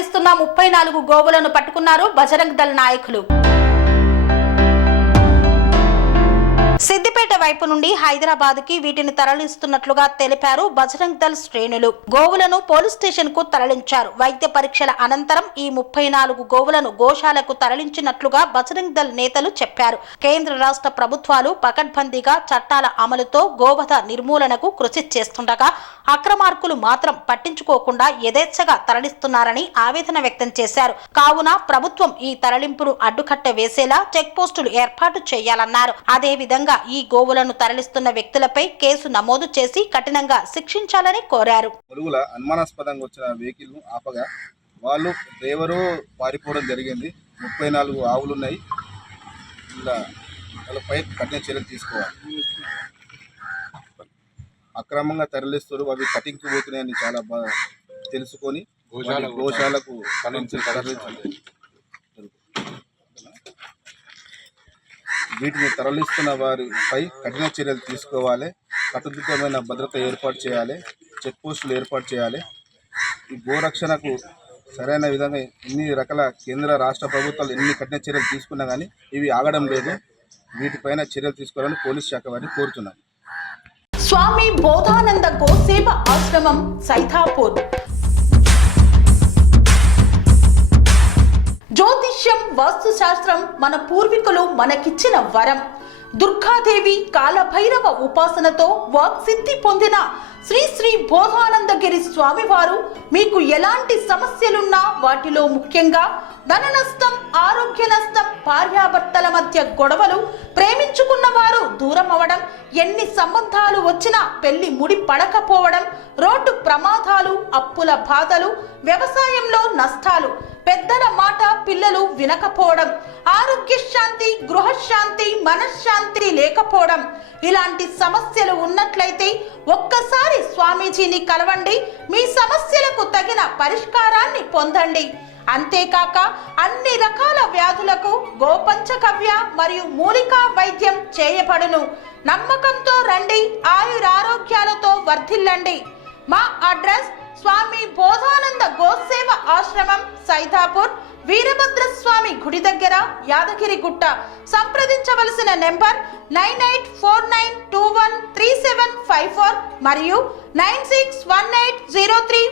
తరలిస్తున్న 34 గోవులను పట్టుకున్నారు బజరంగ్ దళ్ నాయకులు. సిద్దిపేట వైపు నుండి హైదరాబాద్ కి వీటిని తరలిస్తున్నట్లుగా తెలిపారు బజరంగ్ దళ్ శ్రేణులు. గోవులను పోలీస్ స్టేషన్ కు తరలించారు. వైద్య పరీక్షల అనంతరం ఈ 34 గోవులను గోశాలకు తరలించినట్లుగా బజరంగ్ దళ్ నేతలు చెప్పారు. కేంద్ర రాష్ట్ర ప్రభుత్వాలు పకడ్బందీగా చట్టాల అమలుతో గోవధ నిర్మూలనకు కృషి చేస్తుండగా అక్రమార్కులు మాత్రం పట్టించుకోకుండా యథేచ్ఛగా తరలిస్తున్నారని ఆవేదన వ్యక్తం చేశారు. కావున ప్రభుత్వం ఈ తరలింపును అడ్డుకట్ట వేసేలా చెక్ పోస్టులు ఏర్పాటు చేయాలన్నారు. అదే విధంగా ఈ గోవులను తరలిస్తున్న వ్యక్తులపై కేసు నమోదు చేసి కఠినంగా శిక్షించాలని కోరారు. అనుమానాస్పదంగా వచ్చిన వెహికల్ ను ఆపగా వాళ్ళు డ్రైవరు పారిపోవడం జరిగింది. 34 ఆవులు ఉన్నాయి. ఇలా వాళ్ళపై కఠిన చర్యలు తీసుకోవాలి. అక్రమంగా తరలిస్తారు, అవి కటింగ్కి పోతున్నాయని చాలా బాగా తెలుసుకొని గోశాలకు వీటిని తరలిస్తున్న వారిపై కఠిన చర్యలు తీసుకోవాలి. కట్టుదిట్టమైన భద్రత ఏర్పాటు చేయాలి. చెక్ పోస్టులు ఏర్పాటు చేయాలి. ఈ గోరక్షణకు సరైన విధంగా ఎన్ని రకాల కేంద్ర రాష్ట్ర ప్రభుత్వాలు ఎన్ని కఠిన చర్యలు తీసుకున్నా కానీ ఇవి ఆగడం లేదు. వీటిపైన చర్యలు తీసుకోవాలని పోలీస్ శాఖ వారిని కోరుతున్నాం. స్వామి బోధానంద గోసేవ ఆశ్రమం సైథాపూర్. జ్యోతిష్యం, వాస్తుశాస్త్రం మన పూర్వీకులు మనకిచ్చిన వరం. దుర్గాదేవి, కాలభైరవ ఉపాసనతో వాక్సిద్ధి పొందిన శ్రీ శ్రీ బోధానందగిరి స్వామివారు మీకు ఎలాంటి సమస్యలున్నా, వాటిలో ముఖ్యంగా ధన నష్టం, ఆరోగ్య నష్టం, భార్యాభర్తల మధ్య గొడవలు, ప్రేమించుకున్న వారు దూరం అవడం, ఎన్ని సంబంధాలు వచ్చినా పెళ్లి ముడి పడకపోవడం, రోడ్డు ప్రమాదాలు, అప్పుల బాధలు, వ్యవసాయంలో నష్టాలు, పెద్దల మాట పిల్లలు వినకపోవడం, ఆరోగ్య శాంతి, గృహశాంతి, మనశ్శాంతి లేకపోవడం, ఇలాంటి సమస్యలు ఉన్నట్లయితే ఒక్కసారి స్వామీజీని కలవండి. మీ సమస్యలకు తగిన పరిష్కారాన్ని పొందండి. అంతేకాక అన్ని రకాల వ్యాధులకు గోపంచకవ్య మరియు మూలికా వైద్యం చేయబడును. నమ్మకంతో రండి, ఆయురారోగ్యాలతో వర్ధిల్లండి. మా అడ్రస్ స్వామి బోధానంద గోసేవ ఆశ్రమం, సైథాపూర్, వీరభద్రస్వామి గుడి దగ్గర, యాదగిరిగుట్ట. సంప్రదించవలసిన నెంబర్ 9849213754 మరియు 961803